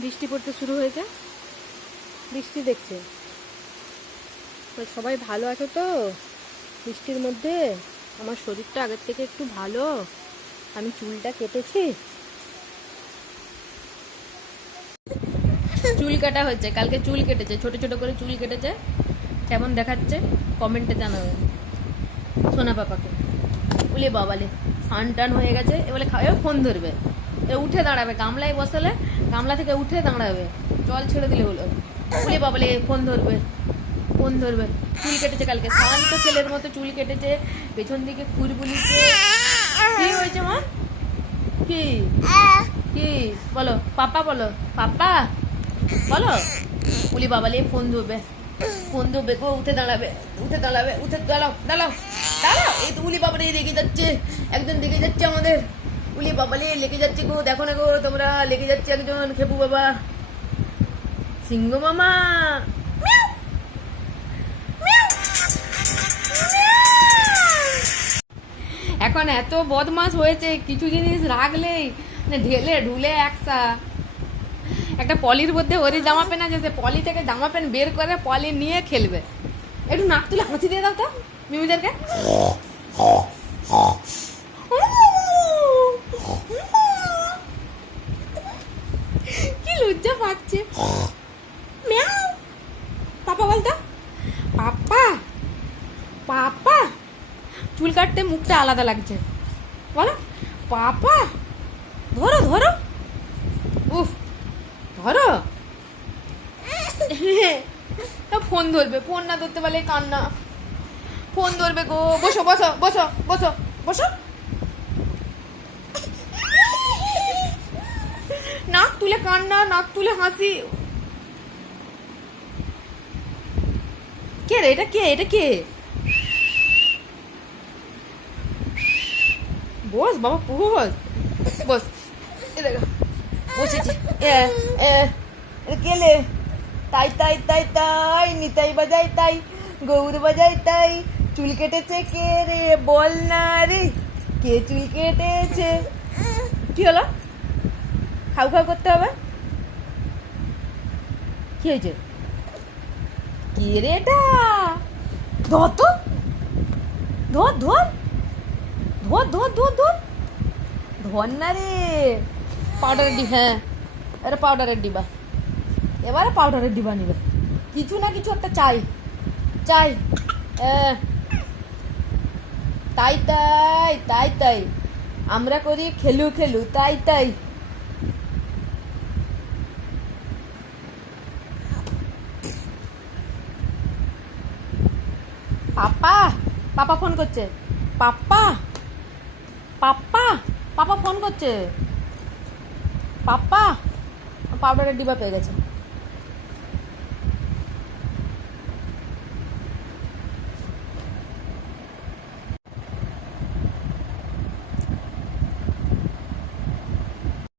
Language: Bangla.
বৃষ্টি পড়তে শুরু হয়েছে বৃষ্টি দেখছে। সবাই ভালো আছো তো? বৃষ্টির মধ্যে? আমার শরীরটা আগের থেকে একটু ভালো। আমি চুলটা কেটেছি। চুল কাটা হয়েছে। কালকে চুল কেটেছে। ছোট ছোট করে চুল কেটেছে। কেমন দেখাচ্ছে? কমেন্টে জানাবেন সোনা পাপাকে। বলে বাবালে স্নান টান হয়ে গেছে। এবারে খাওয়া ফোন ধরবে। এ উঠে দাঁড়াবে, গামলায় বসালে গামলা থেকে উঠে দাঁড়াবে। জল ছেড়ে দিলে হলো। বলে, বাবালে, ফোন ধরবে ফোন ধরবে। চুল কেটেছে কালকে। শান্ত ছেলের মতো চুল কেটেছে। পেছন দিকে কুরবুলিছে কি হয়েছে, মা? কি? কি? বলো, পাপা বলো পাপা? বলো। উলি বাবালে, ফোন ধরবে ফোন ধরবে গো, উঠে দাঁড়াবে উঠে দাঁড়াবে, উঠে দাঁড়াও দাঁড়াও দাঁড়াও। এই তো উলি বাবালে লেগে যাচ্ছে, একজন লেগে যাচ্ছে আমাদের। উলি বাবালে, লেগে যাচ্ছে গো, দেখো না গো, তোমরা লেগে যাচ্ছে একজন, খেপু বাবা। সিংহ মামা। এখন এত বদমাস হয়েছে, কিছু জিনিস রাখলেই না ঢেলে ঢুলে একসা। একটা পলির মধ্যে ওরই জামা প্যান্ট আছে, সে পলি থেকে জামা প্যান্ট বের করে পলি নিয়ে খেলবে। একটু নাক তুলে হাসি দিয়ে দাও তো মিমিদেরকে লজ্জা পাচ্ছে। ম্যাও। পাপা বলতো, পাপা পাপা। চুল কাটতে মুখটা আলাদা লাগছে। বলো, পাপা, ধরো ধরো। উফ, ধরো। ফোন ধরবে, ফোন না ধরতে পারলে কান্না। ফোন ধরবে গো, বসো বসো বসো বসো বসো নাক তুলে কান্না, নাক তুলে হাসি। কে রে, এটা কে এটা কে? বস, বাবা বস। বস, এ কেলে তাই তাই তাই তাই, নিতাই বাজাই তাই, গৌর বাজাই তাই, চুল কেটেছে কে রে? বল না রে, কে চুল কেটেছে? কি হলো? খাও খাও করতে হবে। কি হয়েছে? কে রে এটা? ধর তো। ধর ধর। ধর ধর ধর ধর। ধর না রে। পাউডারের ডিবা হ্যাঁ। এটা পাউডারের ডিবা। এবারে পাউডারের ডিবা নিবে। কিছু না কিছু একটা চাই। চাই। আহ, তাই তাই তাই তাই। আমরা করি খেলু খেলু তাই তাই। পাপা পাপা ফোন করছে। পাপা পাপা পাপা ফোন করছে। পাপা পাউডারের ডিবা পেয়ে গেছে।